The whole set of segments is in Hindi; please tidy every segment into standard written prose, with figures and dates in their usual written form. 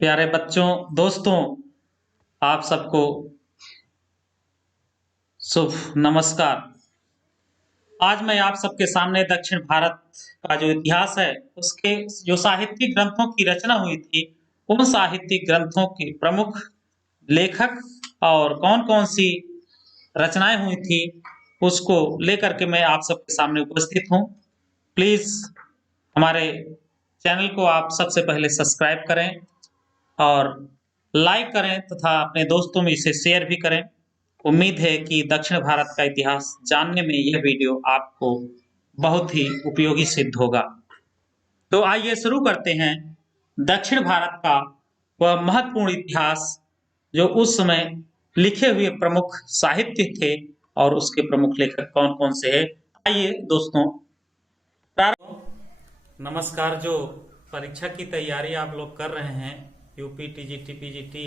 प्यारे बच्चों, दोस्तों, आप सबको शुभ नमस्कार। आज मैं आप सबके सामने दक्षिण भारत का जो इतिहास है, उसके जो साहित्यिक ग्रंथों की रचना हुई थी, उन साहित्यिक ग्रंथों के प्रमुख लेखक और कौन-कौन सी रचनाएँ हुई थी, उसको लेकर के मैं आप सबके सामने उपस्थित हूँ। प्लीज़ हमारे चैनल को आप सबसे पहले सब्सक्राइब करें और लाइक करें तथा अपने दोस्तों में इसे शेयर भी करें। उम्मीद है कि दक्षिण भारत का इतिहास जानने में यह वीडियो आपको बहुत ही उपयोगी सिद्ध होगा। तो आइए शुरू करते हैं दक्षिण भारत का वह महत्वपूर्ण इतिहास जो उस समय लिखे हुए प्रमुख साहित्य थे और उसके प्रमुख लेखक कौन-कौन से हैं। आइए दोस्तों नमस्कार। जो परीक्षा की तैयारी आप लोग कर रहे हैं, यूपी, टीजीटी, पीजीटी,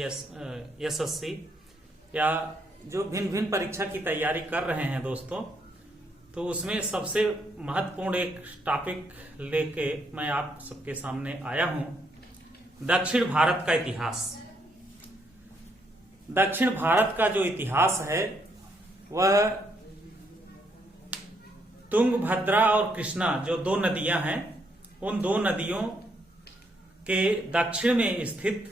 एसएससी या जो भिन्न भिन्न परीक्षा की तैयारी कर रहे हैं दोस्तों, तो उसमें सबसे महत्वपूर्ण एक टॉपिक लेके मैं आप सबके सामने आया हूं, दक्षिण भारत का इतिहास। दक्षिण भारत का जो इतिहास है वह तुंगभद्रा और कृष्णा जो दो नदियां हैं, उन दो नदियों के दक्षिण में स्थित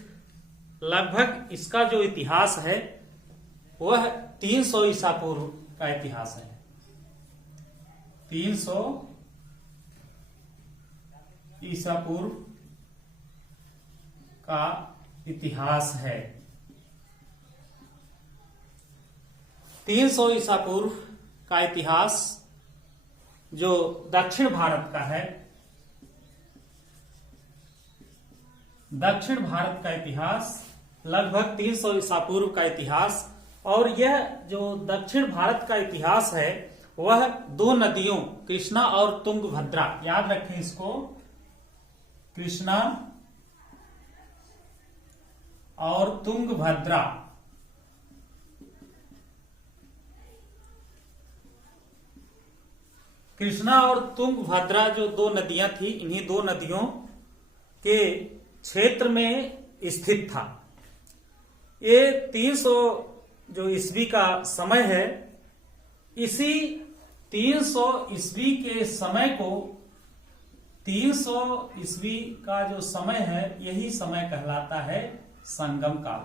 लगभग इसका जो इतिहास है वह 300 ईसा पूर्व का इतिहास है। 300 ईसा पूर्व का इतिहास है। 300 ईसा पूर्व का इतिहास जो दक्षिण भारत का है, दक्षिण भारत का इतिहास लगभग 300 ईसा पूर्व का इतिहास। और यह जो दक्षिण भारत का इतिहास है वह दो नदियों कृष्णा और तुंगभद्रा, याद रखें इसको, कृष्णा और तुंगभद्रा, कृष्णा और तुंगभद्रा जो दो नदियां थी, इन्हीं दो नदियों के क्षेत्र में स्थित था। ये 300 जो ईस्वी का समय है, इसी 300 ईस्वी के समय को, 300 ईस्वी का जो समय है, यही समय कहलाता है संगम काल।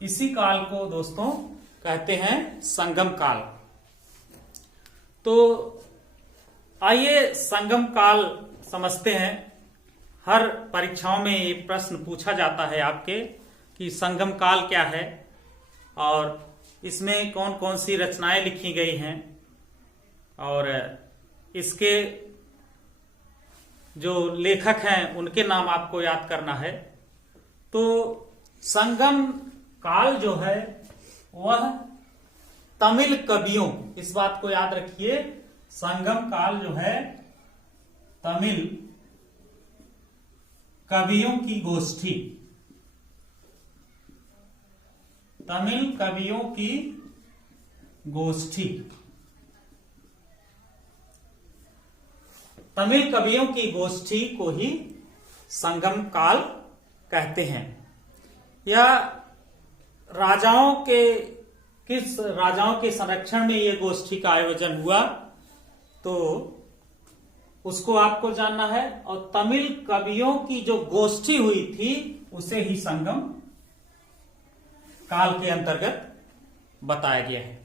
इसी काल को दोस्तों कहते हैं संगम काल। तो आइए संगम काल समझते हैं। हर परीक्षाओं में ये प्रश्न पूछा जाता है आपके कि संगम काल क्या है और इसमें कौन कौन सी रचनाएं लिखी गई हैं और इसके जो लेखक हैं उनके नाम आपको याद करना है। तो संगम काल जो है वह तमिल कवियों, इस बात को याद रखिए, संगम काल जो है तमिल कवियों की गोष्ठी, तमिल कवियों की गोष्ठी, तमिल कवियों की गोष्ठी को ही संगम काल कहते हैं। यह राजाओं के, किस राजाओं के संरक्षण में यह गोष्ठी का आयोजन हुआ, तो उसको आपको जानना है। और तमिल कवियों की जो गोष्ठी हुई थी उसे ही संगम काल के अंतर्गत बताया गया है।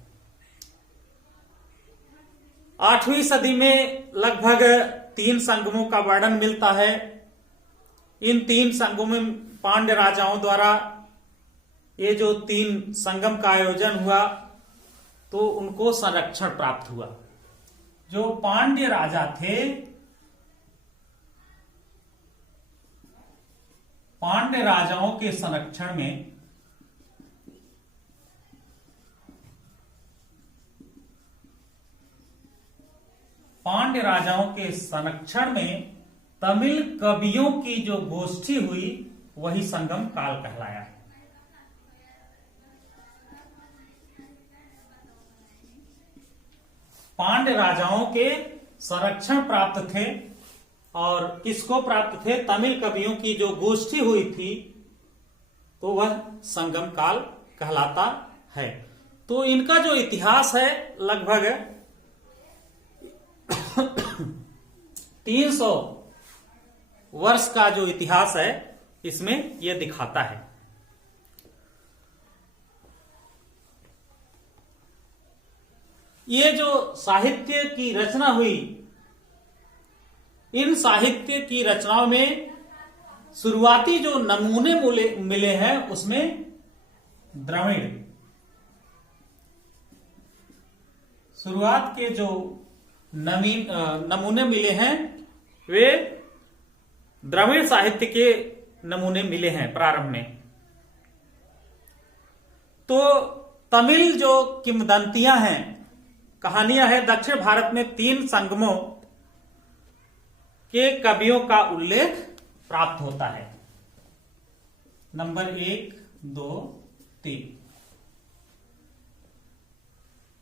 8वीं सदी में लगभग 3 संगमों का वर्णन मिलता है। इन 3 संगमों में पांड्य राजाओं द्वारा ये जो 3 संगम का आयोजन हुआ तो उनको संरक्षण प्राप्त हुआ। जो पांड्य राजा थे, पांड्य राजाओं के संरक्षण में पांड्य राजाओं के संरक्षण में तमिल कवियों की जो गोष्ठी हुई वही संगम काल कहलाया है। पांड्य राजाओं के संरक्षण प्राप्त थे और किसको प्राप्त थे? तमिल कवियों की जो गोष्ठी हुई थी, तो वह संगम काल कहलाता है। तो इनका जो इतिहास है लगभग 300 वर्ष का जो इतिहास है इसमें यह दिखाता है। ये जो साहित्य की रचना हुई, इन साहित्य की रचनाओं में शुरुआती जो नमूने मिले हैं उसमें द्रविड़, शुरुआत के जो नमूने मिले हैं वे द्रविड़ साहित्य के नमूने मिले हैं प्रारंभ में। तो तमिल जो किंवदंतियां हैं, कहानियां हैं, दक्षिण भारत में 3 संगमों के कवियों का उल्लेख प्राप्त होता है। नंबर 1, 2, 3।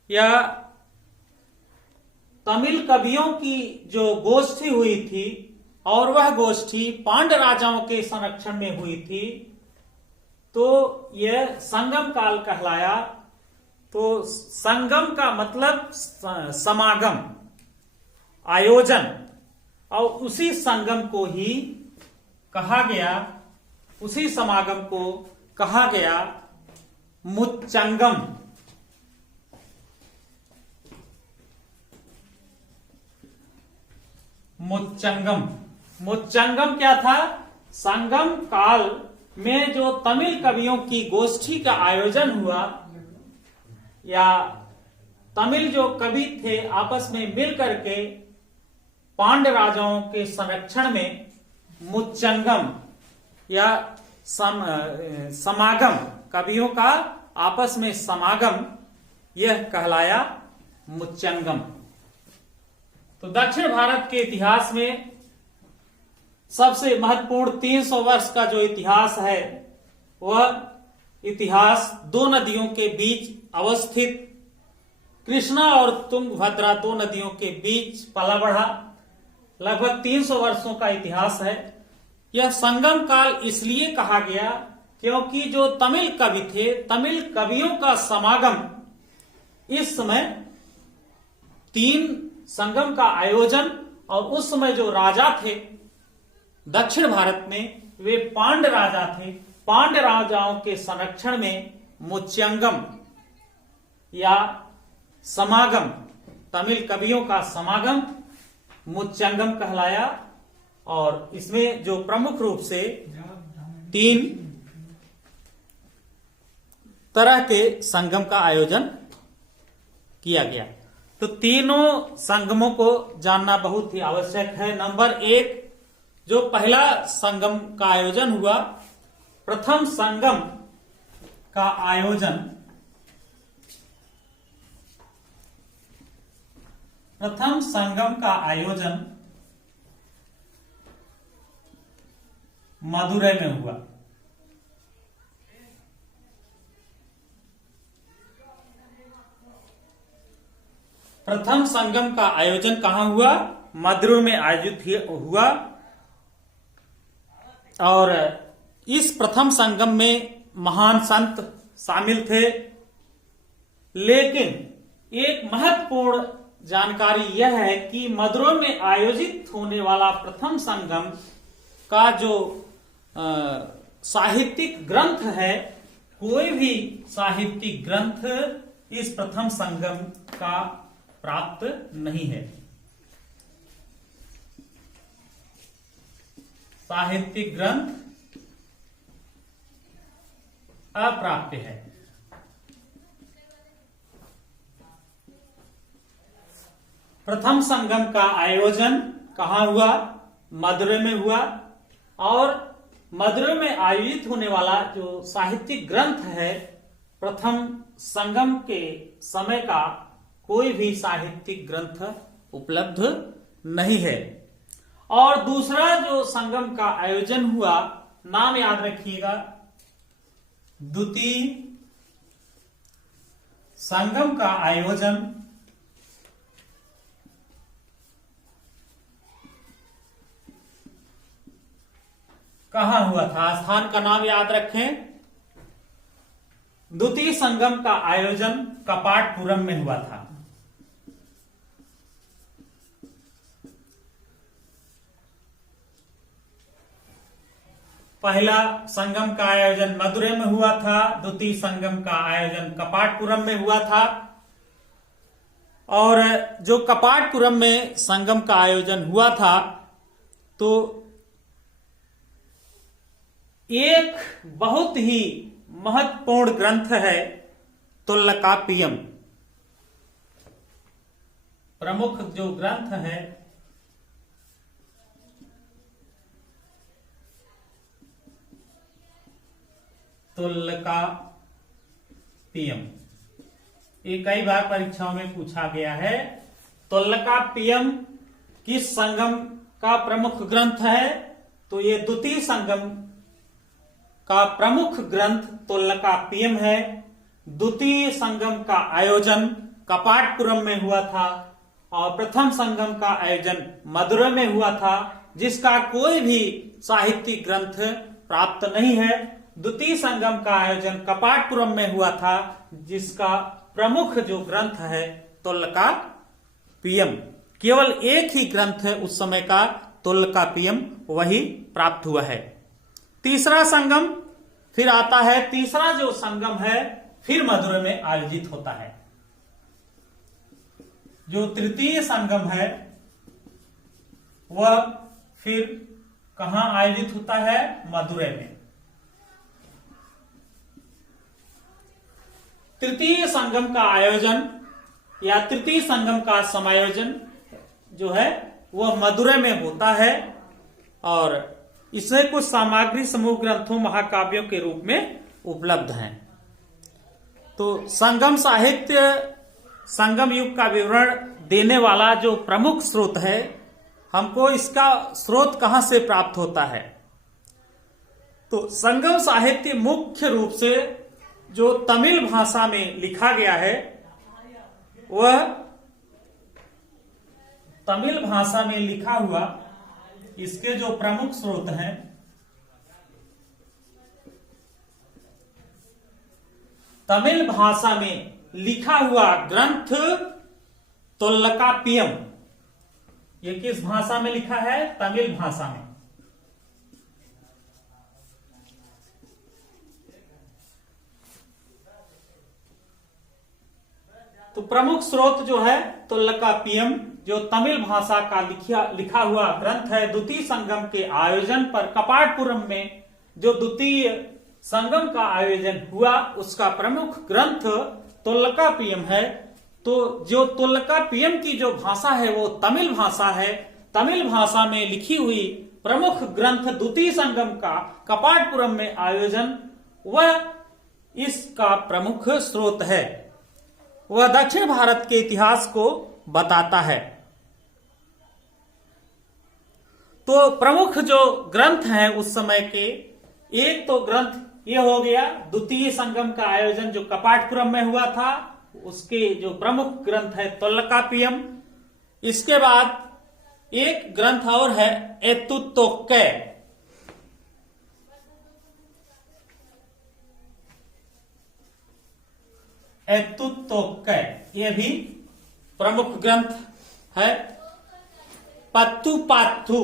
यह तमिल कवियों की जो गोष्ठी हुई थी और वह गोष्ठी पांड्य राजाओं के संरक्षण में हुई थी, तो यह संगम काल कहलाया। तो संगम का मतलब समागम, आयोजन, और उसी संगम को ही कहा गया, उसी समागम को कहा गया मुच्चंगम। मुच्चंगम, मुच्चंगम क्या था? संगम काल में जो तमिल कवियों की गोष्ठी का आयोजन हुआ, या तमिल जो कवि थे आपस में मिलकर के पांड्य राजाओं के संरक्षण में मुच्चंगम या समागम, कवियों का आपस में समागम, यह कहलाया मुच्चंगम। तो दक्षिण भारत के इतिहास में सबसे महत्वपूर्ण 300 वर्ष का जो इतिहास है, वह इतिहास 2 नदियों के बीच अवस्थित कृष्णा और तुंगभद्रा 2 नदियों के बीच पला बढ़ा लगभग 300 वर्षों का इतिहास है। यह संगम काल इसलिए कहा गया क्योंकि जो तमिल कवि थे, तमिल कवियों का समागम, इस समय 3 संगम का आयोजन, और उस समय जो राजा थे दक्षिण भारत में, वे पांड्य राजा थे। पांड्य राजाओं के संरक्षण में मुच्चंगम या समागम, तमिल कवियों का समागम मुच्चंगम कहलाया। और इसमें जो प्रमुख रूप से 3 तरह के संगम का आयोजन किया गया। तो तीनों संगमों को जानना बहुत ही आवश्यक है। नंबर 1, जो पहला संगम का आयोजन हुआ, प्रथम संगम का आयोजन, प्रथम संगम का आयोजन मदुरै में हुआ। प्रथम संगम का आयोजन कहां हुआ? मदुरै में आयोजित हुआ। और इस प्रथम संगम में महान संत शामिल थे। लेकिन एक महत्वपूर्ण जानकारी यह है कि मदुरै में आयोजित होने वाला प्रथम संगम का जो साहित्यिक ग्रंथ है, कोई भी साहित्यिक ग्रंथ इस प्रथम संगम का प्राप्त नहीं है। साहित्यिक ग्रंथ अप्राप्य है। प्रथम संगम का आयोजन कहां हुआ? मदुरै में हुआ। और मदुरै में आयोजित होने वाला जो साहित्यिक ग्रंथ है, प्रथम संगम के समय का कोई भी साहित्यिक ग्रंथ उपलब्ध नहीं है। और दूसरा जो संगम का आयोजन हुआ, नाम याद रखिएगा, द्वितीय संगम का आयोजन कहाँ हुआ था? स्थान का नाम याद रखें। द्वितीय संगम का आयोजन कपाटपुरम में हुआ था। पहला संगम का आयोजन मदुरै में हुआ था, द्वितीय संगम का आयोजन कपाटपुरम में हुआ था। और जो कपाटपुरम में संगम का आयोजन हुआ था, तो एक बहुत ही महत्वपूर्ण ग्रंथ है तोल्लकाप्पियम। प्रमुख जो ग्रंथ है तोल्लकाप्पियम, ये कई बार परीक्षाओं में पूछा गया है। तोल्लकाप्पियम किस संगम का प्रमुख ग्रंथ है? तो ये द्वितीय संगम का प्रमुख ग्रंथ तोल्लकाप्पियम है। द्वितीय संगम का आयोजन कपाटपुरम में हुआ था और प्रथम संगम का आयोजन मदुरै में हुआ था, जिसका कोई भी साहित्यिक ग्रंथ प्राप्त नहीं है। द्वितीय संगम का आयोजन कपाटपुरम में हुआ था, जिसका प्रमुख जो ग्रंथ है तोल्लकाप्पियम। केवल एक ही ग्रंथ है उस समय का, तोल्लकाप्पियम, वही प्राप्त हुआ है। तीसरा संगम फिर आता है। तीसरा जो संगम है फिर मदुरै में आयोजित होता है। जो तृतीय संगम है वह फिर कहां आयोजित होता है? मदुरै में। तृतीय संगम का आयोजन या तृतीय संगम का समायोजन जो है वह मदुरै में होता है और इसमें कुछ सामग्री समूह ग्रंथों महाकाव्यों के रूप में उपलब्ध हैं। तो संगम साहित्य, संगम युग का विवरण देने वाला जो प्रमुख स्रोत है, हमको इसका स्रोत कहां से प्राप्त होता है? तो संगम साहित्य मुख्य रूप से जो तमिल भाषा में लिखा गया है, वह तमिल भाषा में लिखा हुआ इसके जो प्रमुख स्रोत हैं, तमिल भाषा में लिखा हुआ ग्रंथ तोल्लकाप्पियम। ये किस भाषा में लिखा है? तमिल भाषा में। तो प्रमुख स्रोत जो है तोल्लकाप्पियम, जो तमिल भाषा का लिखा हुआ ग्रंथ है। द्वितीय संगम के आयोजन पर कपाटपुरम में जो द्वितीय संगम का आयोजन हुआ, उसका प्रमुख ग्रंथ तोल्लकाप्पियम है। तो जो तोल्लकाप्पियम की जो भाषा है वो तमिल भाषा है। तमिल भाषा में लिखी हुई प्रमुख ग्रंथ द्वितीय संगम का कपाटपुरम में आयोजन, वह इसका प्रमुख स्रोत है। वह दक्षिण भारत के इतिहास को बताता है। तो प्रमुख जो ग्रंथ हैं उस समय के, एक तो ग्रंथ ये हो गया द्वितीय संगम का आयोजन जो कपाटपुरम में हुआ था, उसके जो प्रमुख ग्रंथ है तोल्लकाप्पियम। इसके बाद एक ग्रंथ और है एतुतोक्कै। एतुतोक्कै, ये भी प्रमुख ग्रंथ है। पत्तुपात्थु,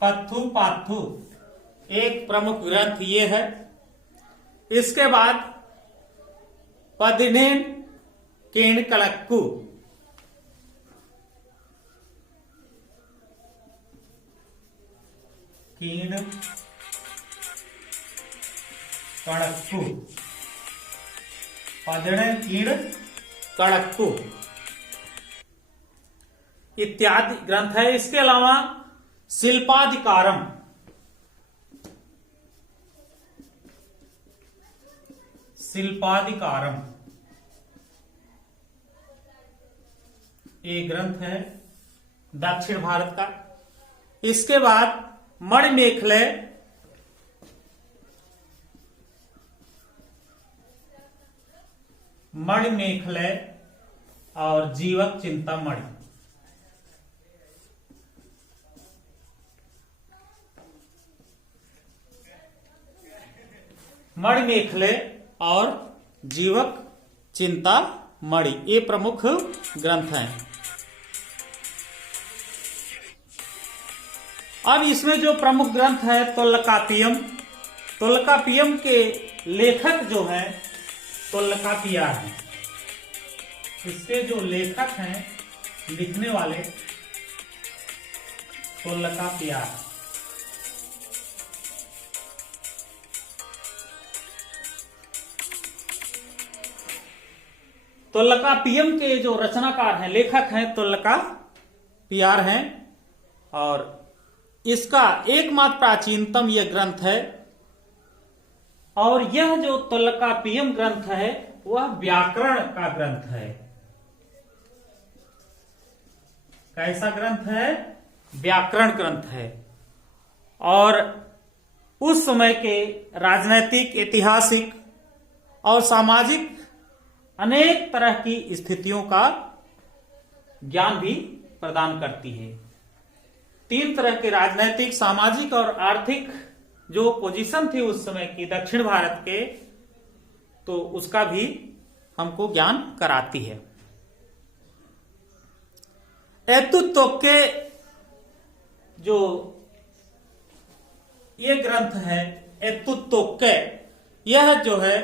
पत्थुपात्थु एक प्रमुख ग्रंथ ये है। इसके बाद पदिनेन केणकलक्कु, कणक्कु, पदिने कीण कणक्कु इत्यादि ग्रंथ है। इसके अलावा शिल्पाधिकारम, शिल्पाधिकारम एक ग्रंथ है दक्षिण भारत का। इसके बाद मणिमेखले, मणिमेखले और जीवक चिंतामणि, मणिमेखले और जीवक चिंतामणि, ये प्रमुख ग्रंथ हैं। अब इसमें जो प्रमुख ग्रंथ है तोल्काप्पियम, तोल्काप्पियम के लेखक जो हैं तोल्काप्पियार हैं। इसके जो लेखक हैं, लिखने वाले तोल्काप्पियार। तोल्काप्पियम के जो रचनाकार हैं, लेखक हैं, तोल्काप्पियार हैं। और इसका एकमात्र प्राचीनतम यह ग्रंथ है। और यह जो तोल्काप्पियम ग्रंथ है वह व्याकरण का ग्रंथ है। कैसा ग्रंथ है? व्याकरण ग्रंथ है। और उस समय के राजनैतिक, ऐतिहासिक और सामाजिक अनेक तरह की स्थितियों का ज्ञान भी प्रदान करती है। 3 तरह के राजनैतिक, सामाजिक और आर्थिक जो पोजीशन थी उस समय की दक्षिण भारत के, तो उसका भी हमको ज्ञान कराती है। एतुतोक्के जो ये ग्रंथ है, एतुतोक्के, यह जो है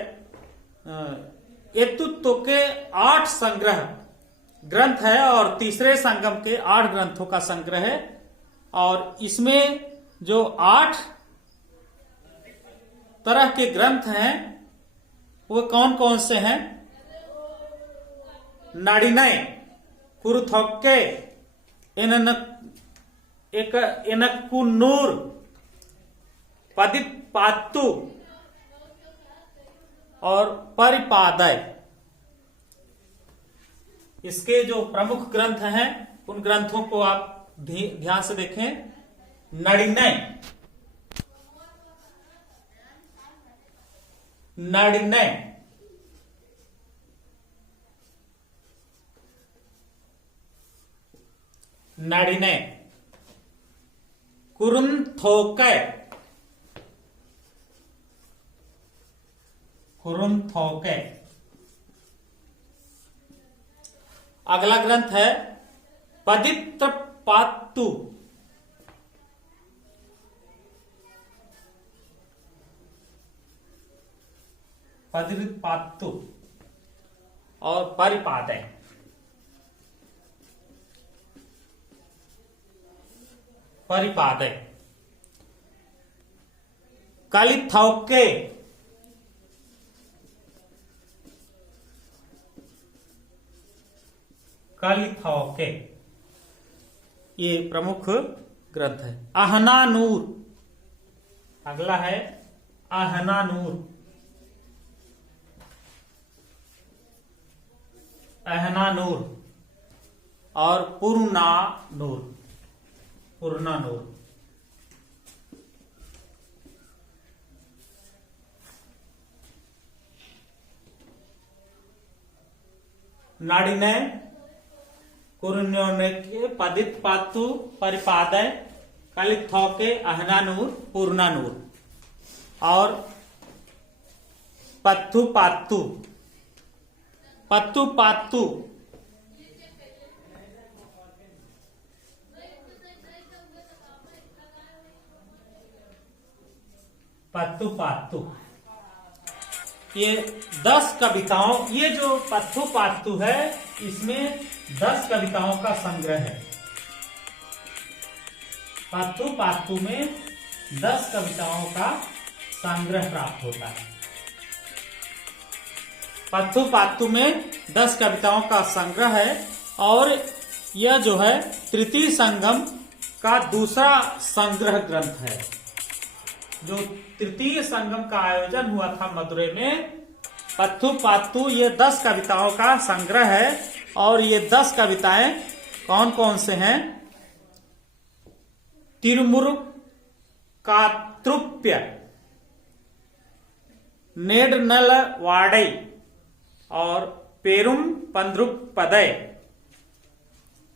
एतुतोक्के 8 संग्रह ग्रंथ है और तीसरे संगम के 8 ग्रंथों का संग्रह है। और इसमें जो 8 तरह के ग्रंथ हैं वो कौन कौन से हैं? नाडिनय, कुरुथोक्के, एनक्कुन्नूर, पदिपात्तु और परिपादय। इसके जो प्रमुख ग्रंथ हैं उन ग्रंथों को आप ध्यान से देखें। नाडिनय, नाडिनय, नाडिनय, कुरुंथोक्के, कुरुंथोक्के। अगला ग्रंथ है पदित्रपात्तु, पदित्रपात्तु और परिपादय। परिपादय, कालिथौक्के, कालिथौक्के, ये प्रमुख ग्रंथ है। आहनानूर, अगला है आहनानूर, आहनानूर और पुरनानूर, पुरनानूर। नाडिनय, कुरुन्योन्के, पदितपात्तु, परिपादय, कालिथौक्के, आहनानूर, पुरनानूर और पत्थुपात्तु, पत्तुपात्तु, पत्तुपात्तु। ये 10 कविताओं, ये जो पत्तुपात्तु है इसमें 10 कविताओं का संग्रह है। पत्तुपात्तु में 10 कविताओं का संग्रह प्राप्त होता है। पत्तुपात्तु में 10 कविताओं का संग्रह है और यह जो है तृतीय संगम का दूसरा संग्रह ग्रंथ है। जो तृतीय संगम का आयोजन हुआ था मदुरै में, पत्तुपात्तु ये 10 कविताओं का संग्रह है। और ये 10 कविताएं कौन कौन से हैं? तिरुमुरुकात्रुप्य, नेडनलवाडै और पेरुम पंद्रुपदय,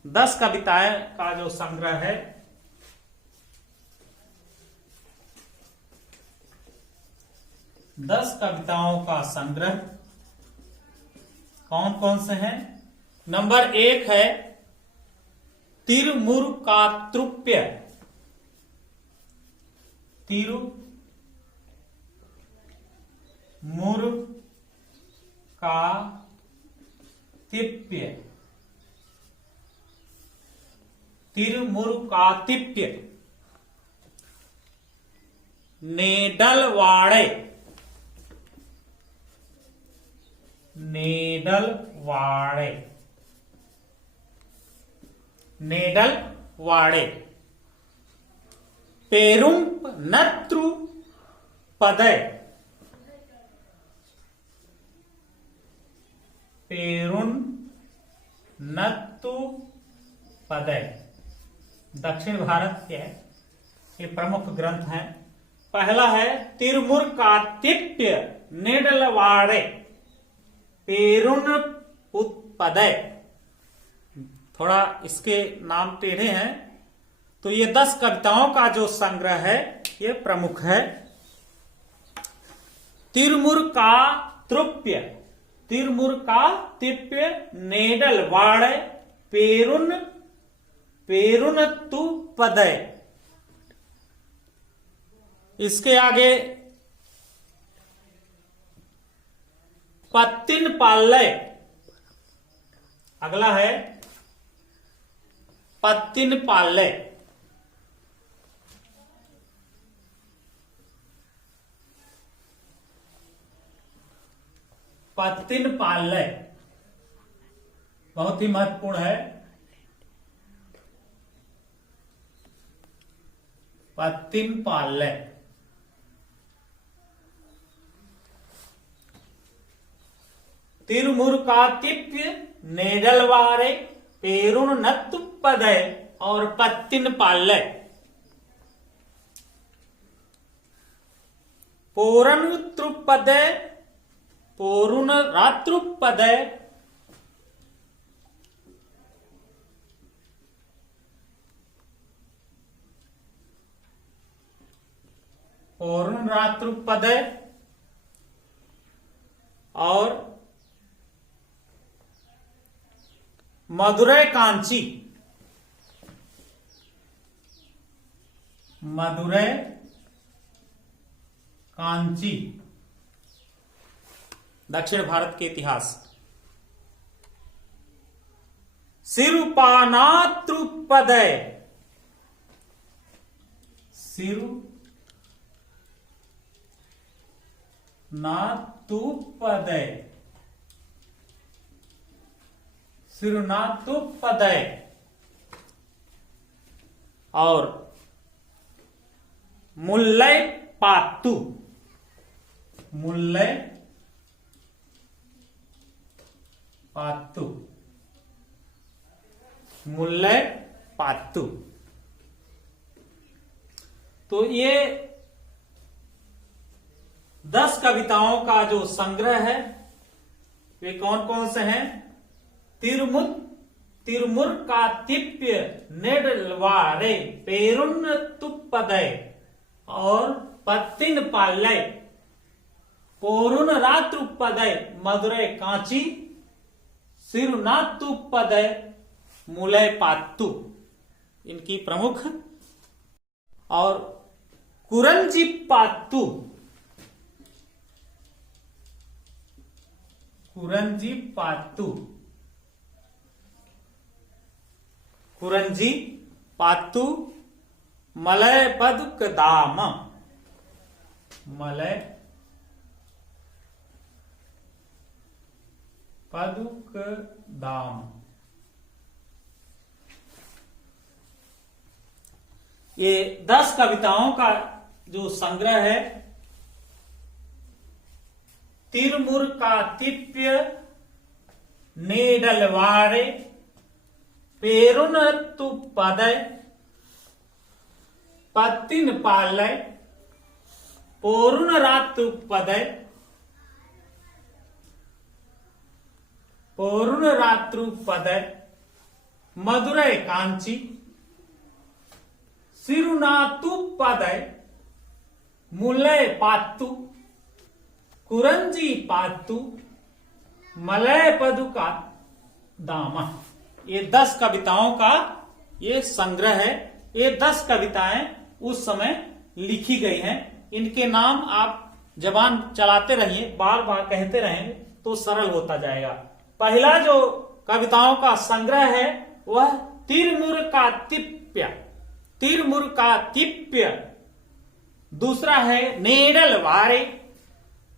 10 कविताएं का जो संग्रह है। 10 कविताओं का संग्रह कौन कौन से हैं? नंबर 1 है तिरुमुरुकातृप्य। तिरुमुरुकातिप्य। नेडलवाड़े। नेडलवाड़े। पेरुंपनत्रुपदय। पेरुन्नत्तुपदय। दक्षिण भारत के ये प्रमुख ग्रंथ हैं। पहला है तिरुमुरुकातिप्य नेडलवाड़े पेरुन्नत्तुपदय। थोड़ा इसके नाम टेढ़े हैं, तो ये 10 कविताओं का जो संग्रह है ये प्रमुख है। तिरुमुरुकातृप्य नेडलवाड़े पेरुन्नत्तुपदय। इसके आगे पत्तिनपाल्य। अगला है पत्तिनपाल्य। पत्तिनपाल्य बहुत ही महत्वपूर्ण है। पत्तिनपाल्य। तिरुमुरुकातिप्य नेडलवाड़े पेरुन्नत्तुपदय और पत्तिनपाल्य। पोरुनरातृपदय पोरुनरातृपदय और मदुरै कांची। मदुरै कांची दक्षिण भारत के इतिहास। सिरुपानातृपदय। सिरुनातुपदय और मुल्लैपात्तु। मुल्लैपात्तु। तो ये 10 कविताओं का जो संग्रह है वे कौन कौन से हैं? तिरुमुरुकातिप्य नेडलवाड़े पेरुन्नत्तुपदय और पत्तिनपाल्य पोरुनरातृपदय मदुरै कांची सिरुनातुपदय मुल्लैपात्तु इनकी प्रमुख। और कुरंजीपात्तु मलयपदुकदाम। ये 10 कविताओं का जो संग्रह है तिरुमुरुकातिप्य नेडलवाड़े पेरुन्नत्तुपदय पत्तिनपाल्य पोरुनरातृपदय मदुरै कांची सिरुनातुपदय मुल्लैपात्तु कुरंजी पातु मलय पदु का दामा। ये 10 कविताओं का ये संग्रह है। ये 10 कविताएं उस समय लिखी गई हैं। इनके नाम आप जबान चलाते रहिए, बार बार कहते रहेंगे तो सरल होता जाएगा। पहला जो कविताओं का संग्रह है वह तिरमुर का तिप्य, तिरमुर का तिप्य। दूसरा है नेडल वारे।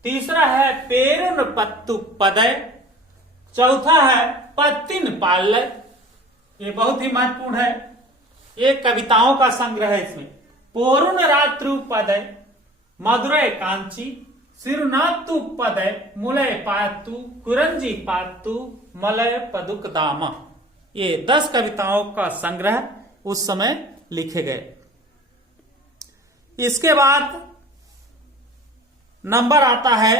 तीसरा है पेरुन पत्तु पदय। चौथा है पत्तिन पाल्य। ये बहुत ही महत्वपूर्ण है। एक कविताओं का संग्रह है। इसमें पोरुन रात्रु पदय, मधुरै कांची, सिरुनातु पदय, मुलय पातु, कुरंजी पातु, मलय पदुक दामा। ये 10 कविताओं का संग्रह उस समय लिखे गए। इसके बाद नंबर आता है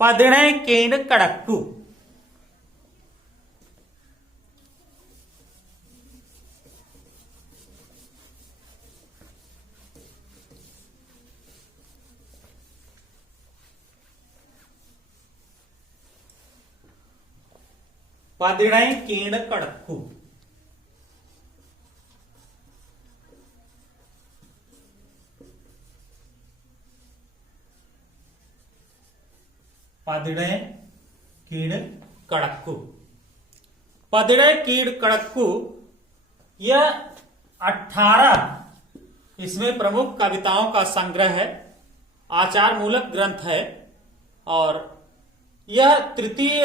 पदिणे केन कड़क्कू। पदिणे केन कड़क्कू। पदिणे कीड़ कड़क्कू। पदिणे कीड़ कड़क्कू यह 18 इसमें प्रमुख कविताओं का संग्रह है। आचार मूलक ग्रंथ है। और यह तृतीय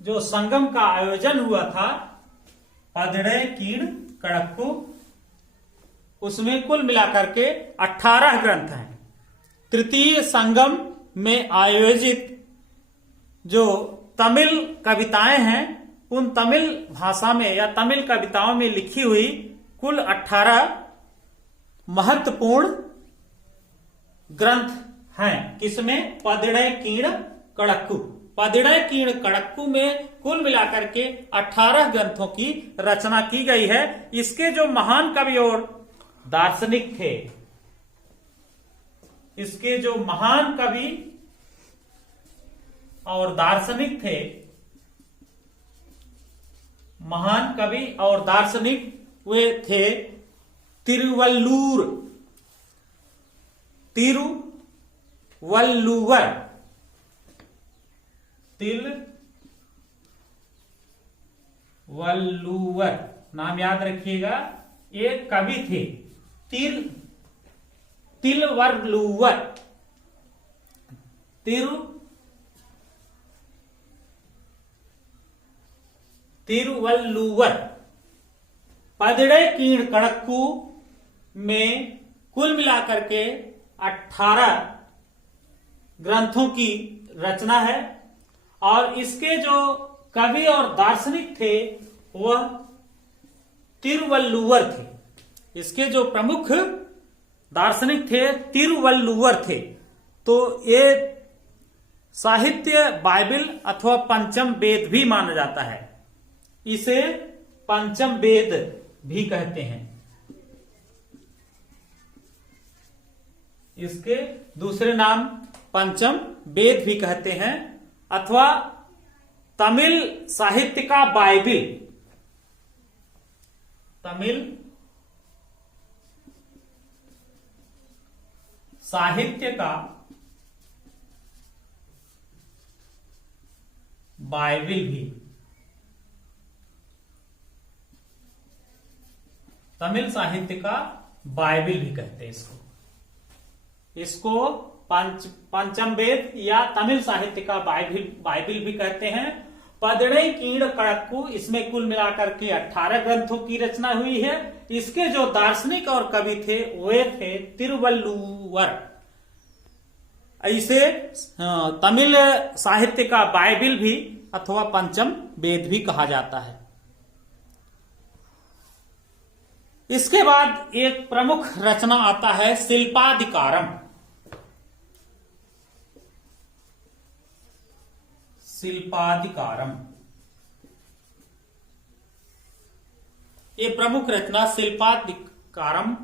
जो संगम का आयोजन हुआ था पदिणे कीड़ कड़क्कू, उसमें कुल मिलाकर के 18 ग्रंथ हैं। तृतीय संगम में आयोजित जो तमिल कविताएं हैं उन तमिल भाषा में या तमिल कविताओं में लिखी हुई कुल 18 महत्वपूर्ण ग्रंथ हैं। किसमें? पदिणे कीड़ कड़क्कू। पदिणे कीड़ कड़क्कू में कुल मिलाकर के 18 ग्रंथों की रचना की गई है। इसके जो महान कवि और दार्शनिक थे, इसके जो महान कवि और दार्शनिक थे, महान कवि और दार्शनिक वे थे तिरुवल्लूर, तिरुवल्लुवर, तिरुवल्लुवर नाम याद रखिएगा। एक कवि थे तिरुवल्लुवर, तिरुवल्लुवर। पदिणे कीड़ कड़क्कू में कुल मिलाकर के 18 ग्रंथों की रचना है। और इसके जो कवि और दार्शनिक थे वह तिरुवल्लुवर थे। इसके जो प्रमुख दार्शनिक थे तिरुवल्लुवर थे। तो ये साहित्य बाइबिल अथवा पंचम वेद भी माना जाता है। इसे पंचम वेद भी कहते हैं। इसके दूसरे नाम पंचम वेद भी कहते हैं अथवा तमिल साहित्य का बाइबिल, तमिल साहित्य का बाइबिल भी, तमिल साहित्य का बाइबिल भी कहते हैं इसको पंचम वेद या तमिल साहित्य का बाइबिल भी कहते हैं। पदिणे कीड़ कड़क्कू इसमें कुल मिलाकर के 18 ग्रंथों की रचना हुई है। इसके जो दार्शनिक और कवि थे वे थे तिरुवल्लुवर। इसे तमिल साहित्य का बाइबिल भी अथवा पंचम वेद भी कहा जाता है। इसके बाद एक प्रमुख रचना आता है शिल्पाधिकारम। शिल्पाधिकारम ये प्रमुख रचना शिल्पाधिकारम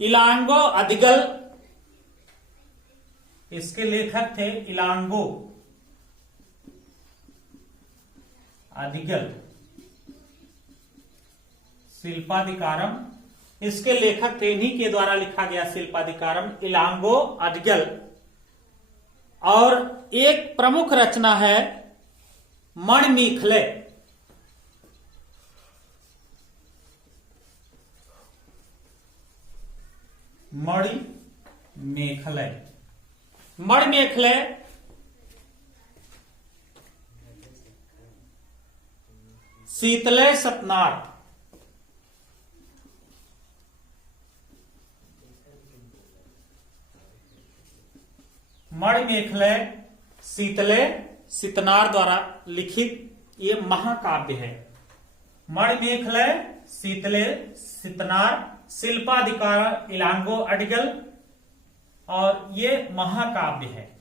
इलांगो अधिगल इसके लेखक थे इलांगो अडिगल। शिल्पाधिकारम, इसके लेखक थे, इन्हीं के द्वारा लिखा गया शिल्पाधिकारम, इलांगो अडिगल। और एक प्रमुख रचना है मणिमेखले। मणिमेखले, मणिमेखले शीतले सतनार। मणिमेखले शीतले सितनार द्वारा लिखित ये महाकाव्य है। मणिमेखले शीतले सितनार, शिल्पाधिकार इलांगो अडिगल, और ये महाकाव्य है।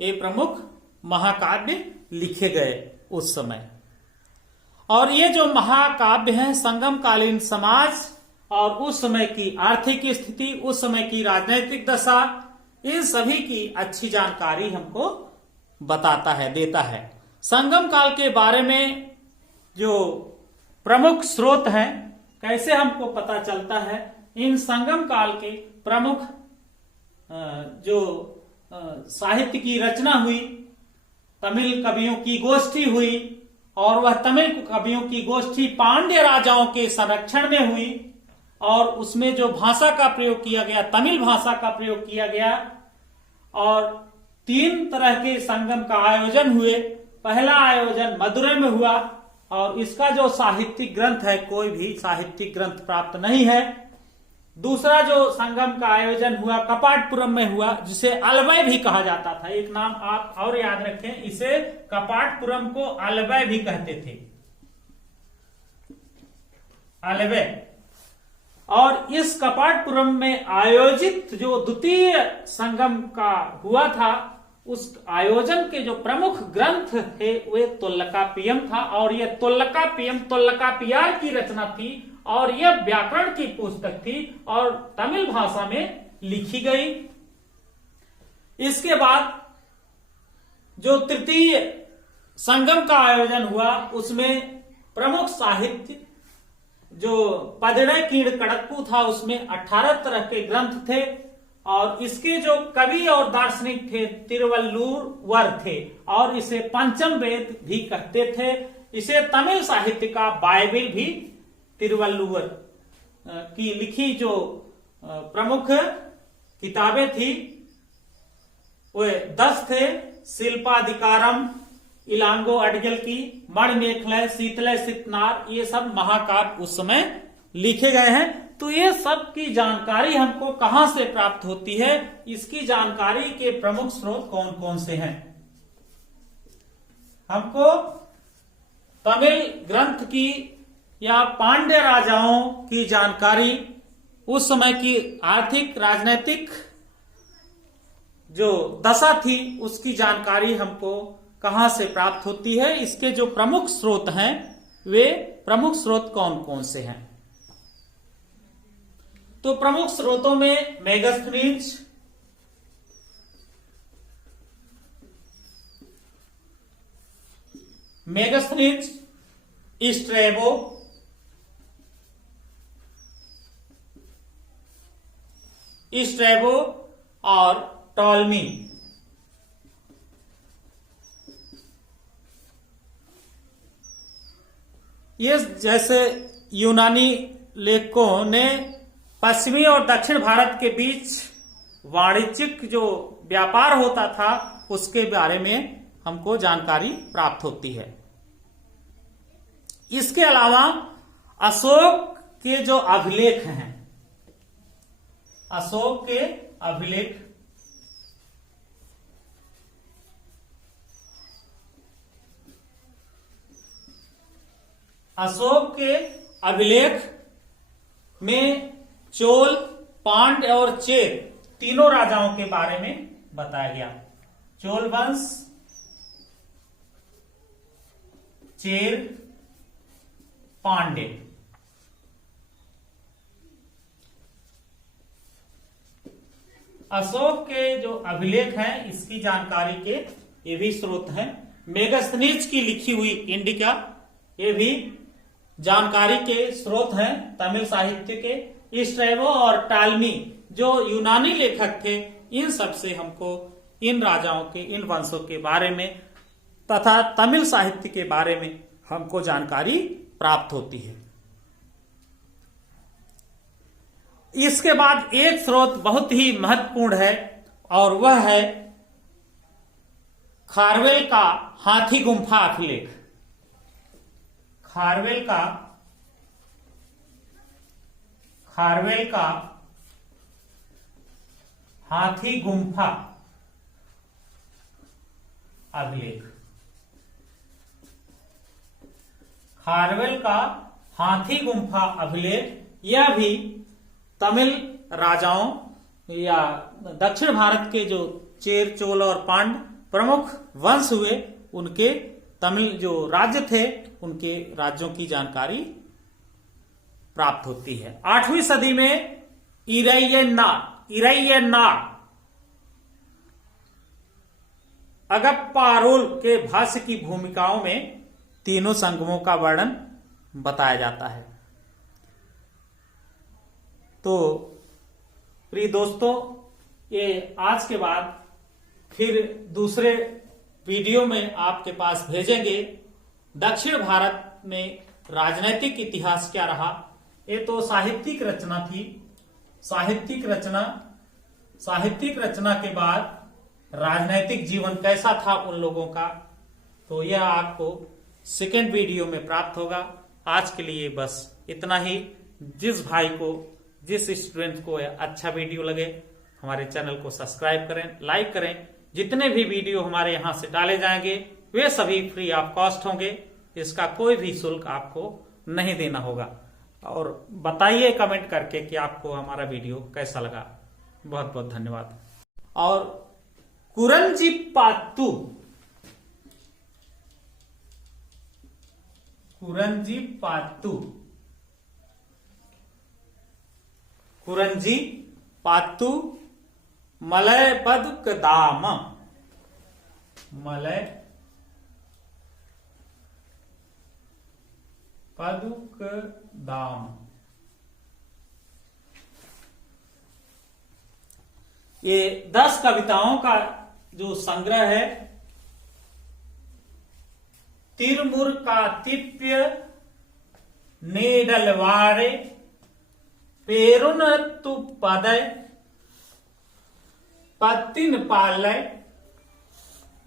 ये प्रमुख महाकाव्य लिखे गए उस समय। और ये जो महाकाव्य हैं संगमकालीन समाज और उस समय की आर्थिक स्थिति, उस समय की राजनीतिक दशा, इन सभी की अच्छी जानकारी हमको बताता है, देता है। संगम काल के बारे में जो प्रमुख स्रोत हैं, कैसे हमको पता चलता है, इन संगम काल के प्रमुख जो साहित्य की रचना हुई, तमिल कवियों की गोष्ठी हुई, और वह तमिल कवियों की गोष्ठी पांड्य राजाओं के संरक्षण में हुई, और उसमें जो भाषा का प्रयोग किया गया, तमिल भाषा का प्रयोग किया गया। और 3 तरह के संगम का आयोजन हुए। पहला आयोजन मदुरै में हुआ, और इसका जो साहित्यिक ग्रंथ है, कोई भी साहित्यिक ग्रंथ प्राप्त नहीं है। दूसरा जो संगम का आयोजन हुआ कपाटपुरम में हुआ, जिसे अलवै भी कहा जाता था। एक नाम आप और याद रखें, इसे कपाटपुरम को अलवै भी कहते थे, अलवै। और इस कपाटपुरम में आयोजित जो द्वितीय संगम का हुआ था, उस आयोजन के जो प्रमुख ग्रंथ थे वे तोल्लकाप्पियम था। और यह तोल्लकाप्पियम तोल्लकाप्पियार की रचना थी, और यह व्याकरण की पुस्तक थी, और तमिल भाषा में लिखी गई। इसके बाद जो तृतीय संगम का आयोजन हुआ, उसमें प्रमुख साहित्य जो पदड़े कीड़ कड़क्कू था, उसमें 18 तरह के ग्रंथ थे। और इसके जो कवि और दार्शनिक थे तिरुवल्लुवर थे, और इसे पंचम वेद भी कहते थे। इसे तमिल साहित्य का बाइबिल भी तिरुवल्लुवर की लिखी जो प्रमुख किताबें थी वे 10 थे। शिल्पाधिकारम इलांगो अडिगल की, मणिमेखले, शीतले सितनार, ये सब महाकाव्य उस समय लिखे गए हैं। तो ये सब की जानकारी हमको कहां से प्राप्त होती है, इसकी जानकारी के प्रमुख स्रोत कौन कौन से हैं? हमको तमिल ग्रंथ की या पांड्य राजाओं की जानकारी, उस समय की आर्थिक राजनीतिक जो दशा थी उसकी जानकारी हमको कहां से प्राप्त होती है, इसके जो प्रमुख स्रोत हैं वे प्रमुख स्रोत कौन कौन से हैं? तो प्रमुख स्रोतों में मेगास्थनीज, स्ट्रैबो, और टॉलमी। ये जैसे यूनानी लेखकों ने पश्चिमी और दक्षिण भारत के बीच वाणिज्यिक जो व्यापार होता था उसके बारे में हमको जानकारी प्राप्त होती है। इसके अलावा अशोक के जो अभिलेख हैं, अशोक के अभिलेख, अशोक के अभिलेख में चोल, पांड्य और चेर तीनों राजाओं के बारे में बताया गया। चोल वंश, चेर, पांड्य। अशोक के जो अभिलेख हैं इसकी जानकारी के ये भी स्रोत हैं। मेगास्थनीज की लिखी हुई इंडिका ये भी जानकारी के स्रोत हैं तमिल साहित्य के। स्ट्रैबो और टालमी जो यूनानी लेखक थे, इन सब से हमको इन राजाओं के, इन वंशों के बारे में तथा तमिल साहित्य के बारे में हमको जानकारी प्राप्त होती है। इसके बाद एक स्रोत बहुत ही महत्वपूर्ण है और वह है खारवेल का हाथी गुम्फा अभिलेख। खारवेल का हाथी गुम्फा अभिलेख। खारवेल का हाथी गुम्फा अभिलेख यह भी तमिल राजाओं या दक्षिण भारत के जो चेर, चोल और पांड प्रमुख वंश हुए, उनके तमिल जो राज्य थे उनके राज्यों की जानकारी प्राप्त होती है। 8वीं सदी में इरैयनार अगप्पारोल के भाष्य की भूमिकाओं में तीनों संगमों का वर्णन बताया जाता है। तो प्रिय दोस्तों, ये आज के बाद फिर दूसरे वीडियो में आपके पास भेजेंगे। दक्षिण भारत में राजनैतिक इतिहास क्या रहा। ये तो साहित्यिक रचना थी। साहित्यिक रचना के बाद राजनैतिक जीवन कैसा था उन लोगों का, तो यह आपको सेकेंड वीडियो में प्राप्त होगा। आज के लिए बस इतना ही। जिस भाई को, जिस स्टूडेंट को अच्छा वीडियो लगे, हमारे चैनल को सब्सक्राइब करें, लाइक करें। जितने भी वीडियो हमारे यहां से डाले जाएंगे वे सभी फ्री ऑफ कॉस्ट होंगे। इसका कोई भी शुल्क आपको नहीं देना होगा। और बताइए कमेंट करके कि आपको हमारा वीडियो कैसा लगा। बहुत बहुत धन्यवाद। और कुरंजी पातु मलय पदुकदाम। ये 10 कविताओं का जो संग्रह है। तिरमुर का तिप्य नेडलवारे पेरुन तु पदय पत्तिन पालय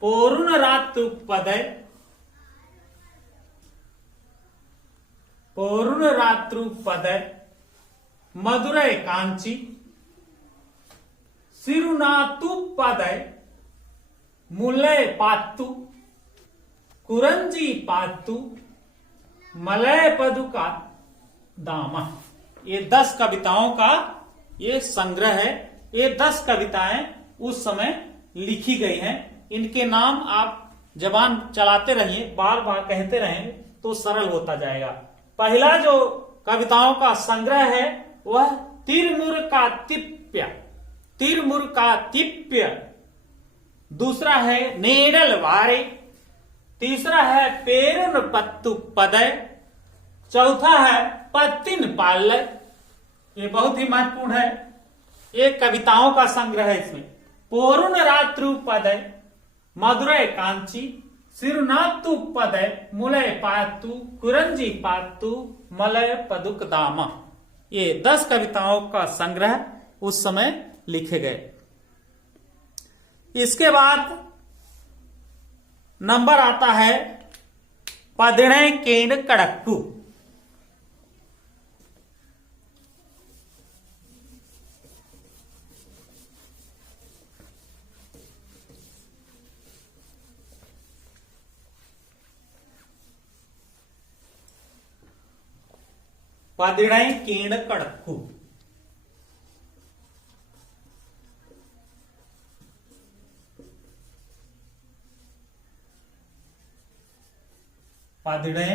पोरुन रातु पदय पोरुन रात्रु पदय मधुरै कांची सिरुनातु पदय मुलय पातु कुरंजी पातु मलय पदुका दामा। ये 10 कविताओं का ये संग्रह है। ये 10 कविताएं उस समय लिखी गई हैं। इनके नाम आप जबान चलाते रहिए, बार बार कहते रहेंगे तो सरल होता जाएगा। पहला जो कविताओं का संग्रह है वह तिरमुर का तिप्य। दूसरा है नेडल वारे। तीसरा है पेरुन पत्तु पदय। चौथा है पत्तिन पालय। ये बहुत ही महत्वपूर्ण है। एक कविताओं का संग्रह है। इसमें पोरुन रात्रु पदय मधुरै कांची सिरुनातु पदय मुलय पातु कुरंजी पातु मलय पदुक दामा। ये 10 कविताओं का संग्रह उस समय लिखे गए। इसके बाद नंबर आता है पदिणे केन कड़क्कू। पदिणे केन कड़क्कू। पदिणे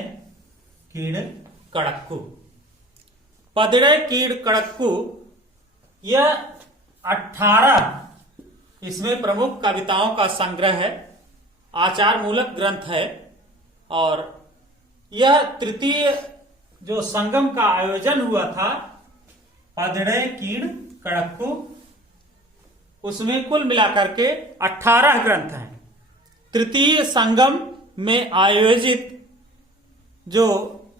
कीड़ कड़क्कू। पदिणे कीड़ कड़क्कू यह 18 इसमें प्रमुख कविताओं का संग्रह है, आचार मूलक ग्रंथ है। और यह तृतीय जो संगम का आयोजन हुआ था पदड़े कीण कड़क्कू, उसमें कुल मिलाकर के 18 ग्रंथ हैं। तृतीय संगम में आयोजित जो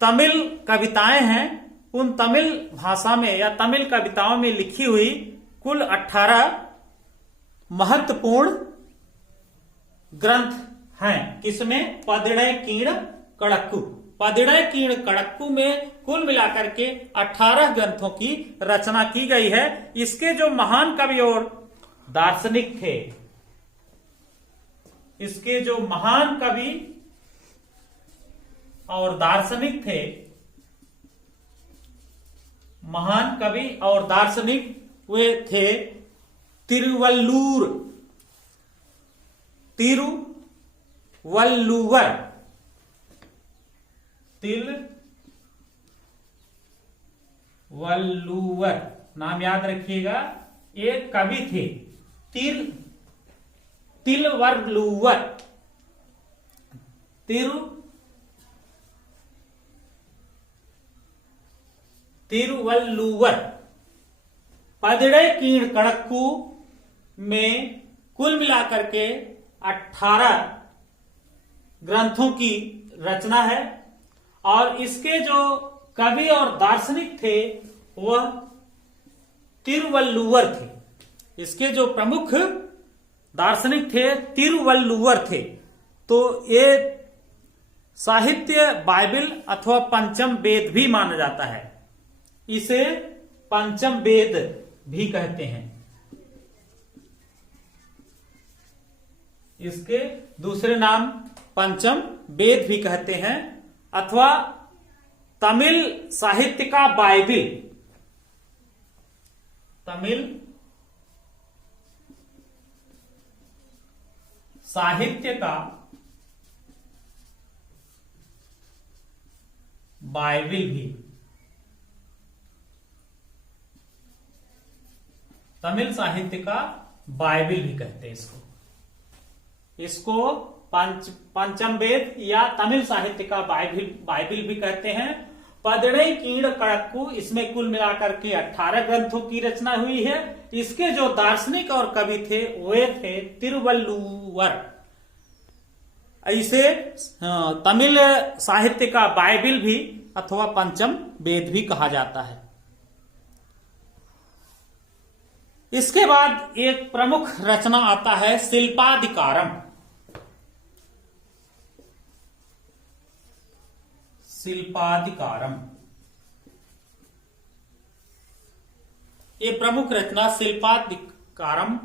तमिल कविताएं हैं, उन तमिल भाषा में या तमिल कविताओं में लिखी हुई कुल 18 महत्वपूर्ण ग्रंथ हैं। किसमें? पदिड़े कीण कड़क्कू। पदिड़े कीण कड़क्कू में कुल मिलाकर के 18 ग्रंथों की रचना की गई है। इसके जो महान कवि और दार्शनिक थे, इसके जो महान कवि और दार्शनिक थे, महान कवि और दार्शनिक वे थे तिरुवल्लुवर नाम याद रखिएगा। एक कवि थे तिरुवल्लुवर। पदिड़े कीण कड़क्कू में कुल मिलाकर के 18 ग्रंथों की रचना है। और इसके जो कवि और दार्शनिक थे वह तिरुवल्लुवर थे। इसके जो प्रमुख दार्शनिक थे तिरुवल्लुवर थे। तो ये साहित्य बाइबिल अथवा पंचम वेद भी माना जाता है। इसे पंचम वेद भी कहते हैं। इसके दूसरे नाम पंचम वेद भी कहते हैं, अथवा तमिल साहित्य का बाइबिल। तमिल साहित्य का बाइबिल भी, तमिल साहित्य का बाइबिल भी कहते हैं इसको पंचम वेद या तमिल साहित्य का बाइबिल भी कहते हैं। पदिड़े कीण कड़क्कू, इसमें कुल मिलाकर के 18 ग्रंथों की रचना हुई है। इसके जो दार्शनिक और कवि थे वे थे तिरुवल्लुवर। इसे तमिल साहित्य का बाइबिल भी अथवा पंचम वेद भी कहा जाता है। इसके बाद एक प्रमुख रचना आता है शिल्पाधिकारम। शिल्पाधिकारम, ये प्रमुख रचना शिल्पाधिकारम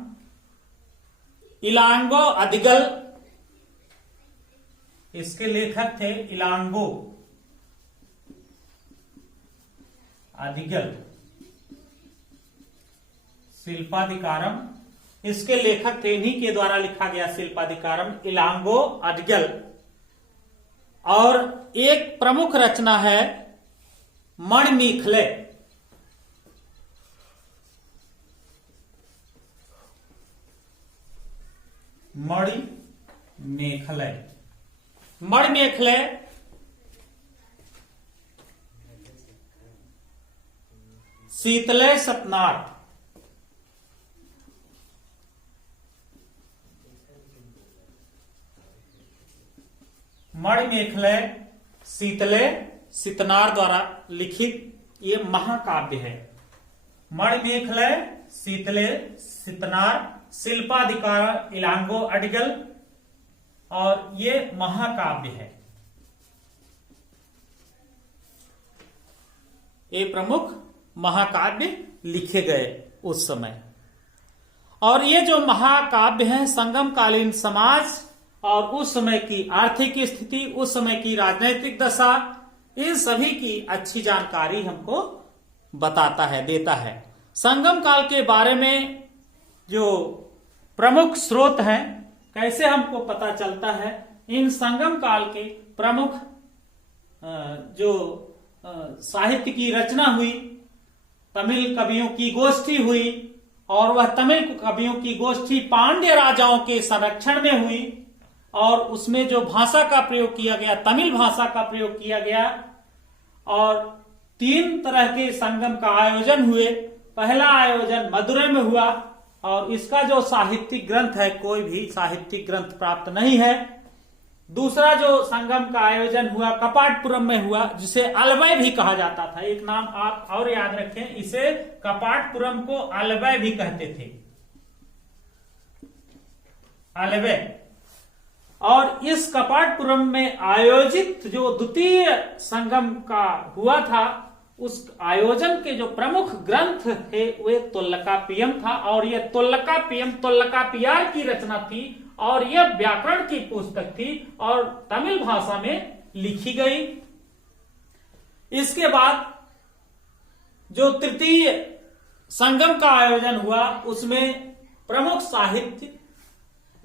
इलांगो अदिगल, इसके लेखक थे इलांगो अदिगल। शिल्पाधिकारम, इसके लेखक थे, इन्हीं के द्वारा लिखा गया शिल्पाधिकारम, इलांगो अडिगल। और एक प्रमुख रचना है मणिमेखले। मणिमेखले, मणिमेखले शीतले सतनाथ। मणिमेखले शीतले सितनार द्वारा लिखित ये महाकाव्य है। मणिमेखले शीतले सितनार, शिल्पाधिकार इलांगो अडिगल, और ये महाकाव्य है। ये प्रमुख महाकाव्य लिखे गए उस समय। और ये जो महाकाव्य हैं संगमकालीन समाज और उस समय की आर्थिक स्थिति, उस समय की राजनीतिक दशा, इन सभी की अच्छी जानकारी हमको बताता है, देता है। संगम काल के बारे में जो प्रमुख स्रोत हैं, कैसे हमको पता चलता है? इन संगम काल के प्रमुख जो साहित्य की रचना हुई, तमिल कवियों की गोष्ठी हुई, और वह तमिल कवियों की गोष्ठी पांड्य राजाओं के संरक्षण में हुई और उसमें जो भाषा का प्रयोग किया गया तमिल भाषा का प्रयोग किया गया और 3 तरह के संगम का आयोजन हुए। पहला आयोजन मदुरै में हुआ और इसका जो साहित्यिक ग्रंथ है कोई भी साहित्यिक ग्रंथ प्राप्त नहीं है। दूसरा जो संगम का आयोजन हुआ कपाटपुरम में हुआ जिसे अलवै भी कहा जाता था। एक नाम आप और याद रखें, इसे कपाटपुरम को अलवै भी कहते थे, अलवै। और इस कपाटपुरम में आयोजित जो द्वितीय संगम का हुआ था उस आयोजन के जो प्रमुख ग्रंथ थे वे तोल्लकाप्पियम था और यह तोल्लकाप्पियम तोल्लकाप्पियार की रचना थी और यह व्याकरण की पुस्तक थी और तमिल भाषा में लिखी गई। इसके बाद जो तृतीय संगम का आयोजन हुआ उसमें प्रमुख साहित्य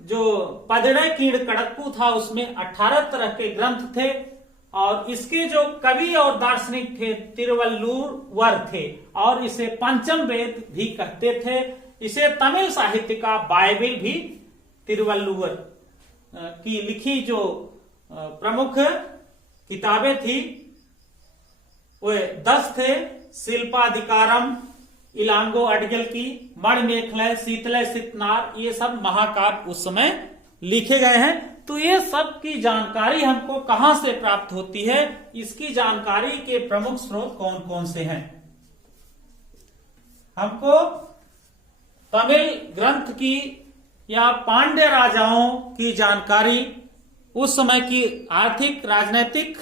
जो पदड़े कीड़ कड़क्कू था उसमें 18 तरह के ग्रंथ थे और इसके जो कवि और दार्शनिक थे तिरुवल्लुवर थे और इसे पंचम वेद भी कहते थे। इसे तमिल साहित्य का बाइबिल भी तिरुवल्लुवर की लिखी जो प्रमुख किताबें थी वे 10 थे। शिल्पाधिकारम इलांगो अडगल की, मणिमेखलय, शीतलय सितनार, ये सब महाकाव्य उस समय लिखे गए हैं। तो ये सब की जानकारी हमको कहां से प्राप्त होती है, इसकी जानकारी के प्रमुख स्रोत कौन कौन से हैं। हमको तमिल ग्रंथ की या पांड्य राजाओं की जानकारी, उस समय की आर्थिक राजनैतिक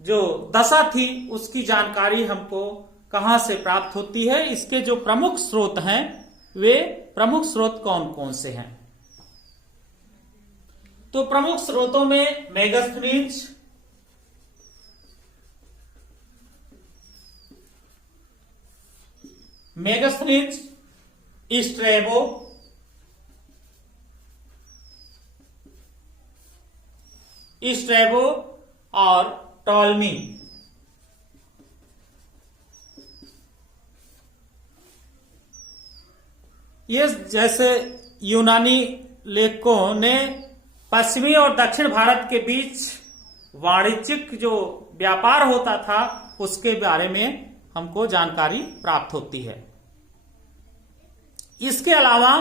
जो दशा थी उसकी जानकारी हमको कहां से प्राप्त होती है, इसके जो प्रमुख स्रोत हैं वे प्रमुख स्रोत कौन कौन से हैं। तो प्रमुख स्रोतों में मेगास्थनीज, स्ट्रैबो, और टॉलमी। ये जैसे यूनानी लेखकों ने पश्चिमी और दक्षिण भारत के बीच वाणिज्यिक जो व्यापार होता था उसके बारे में हमको जानकारी प्राप्त होती है। इसके अलावा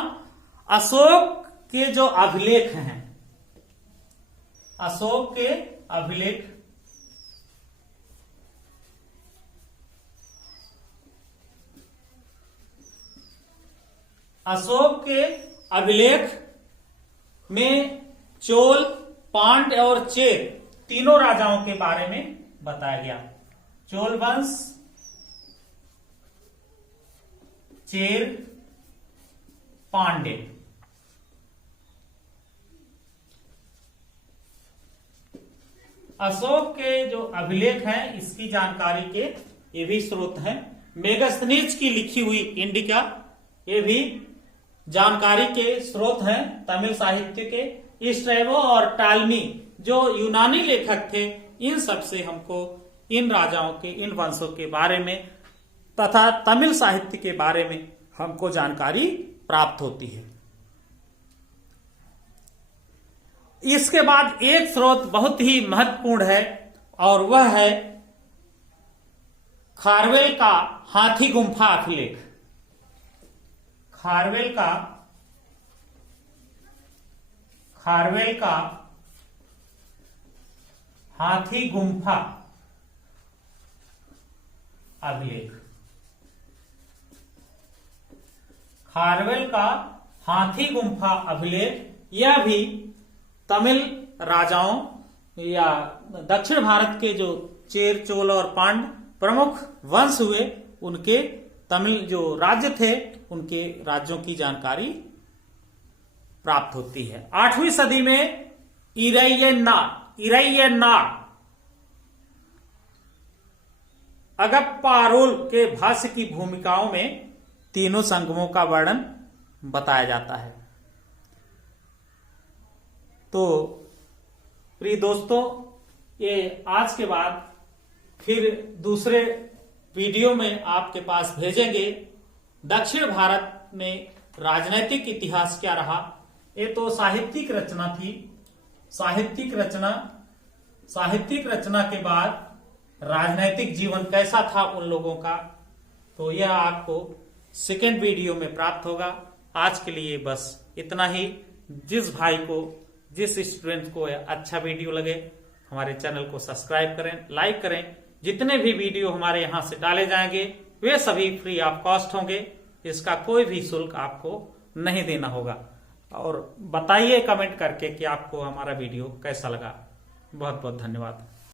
अशोक के जो अभिलेख हैं, अशोक के अभिलेख, अशोक के अभिलेख में चोल, पांड्य और चेर तीनों राजाओं के बारे में बताया गया। चोल वंश, चेर, पांड्य। अशोक के जो अभिलेख हैं इसकी जानकारी के ये भी स्रोत हैं। मेगास्थनीज की लिखी हुई इंडिका ये भी जानकारी के स्रोत हैं तमिल साहित्य के। स्ट्रैबो और टालमी जो यूनानी लेखक थे, इन सब से हमको इन राजाओं के, इन वंशों के बारे में तथा तमिल साहित्य के बारे में हमको जानकारी प्राप्त होती है। इसके बाद एक स्रोत बहुत ही महत्वपूर्ण है और वह है खारवेल का हाथी गुम्फा अभिलेख। खारवेल का हाथी गुम्फा अभिलेख। खारवेल का हाथी गुम्फा अभिलेख यह भी तमिल राजाओं या दक्षिण भारत के जो चेर, चोल और पांड्य प्रमुख वंश हुए उनके तमिल जो राज्य थे उनके राज्यों की जानकारी प्राप्त होती है। 8वीं सदी में इरैयनार अगप्पारोल के भाष्य की भूमिकाओं में तीनों संगमों का वर्णन बताया जाता है। तो प्रिय दोस्तों, ये आज के बाद फिर दूसरे वीडियो में आपके पास भेजेंगे दक्षिण भारत में राजनैतिक इतिहास क्या रहा। ये तो साहित्यिक रचना थी। साहित्यिक रचना के बाद राजनैतिक जीवन कैसा था उन लोगों का, तो यह आपको सेकेंड वीडियो में प्राप्त होगा। आज के लिए बस इतना ही। जिस भाई को, जिस स्टूडेंट को अच्छा वीडियो लगे, हमारे चैनल को सब्सक्राइब करें, लाइक करें। जितने भी वीडियो हमारे यहाँ से डाले जाएंगे वे सभी फ्री ऑफ कॉस्ट होंगे। इसका कोई भी शुल्क आपको नहीं देना होगा। और बताइए कमेंट करके कि आपको हमारा वीडियो कैसा लगा। बहुत बहुत धन्यवाद।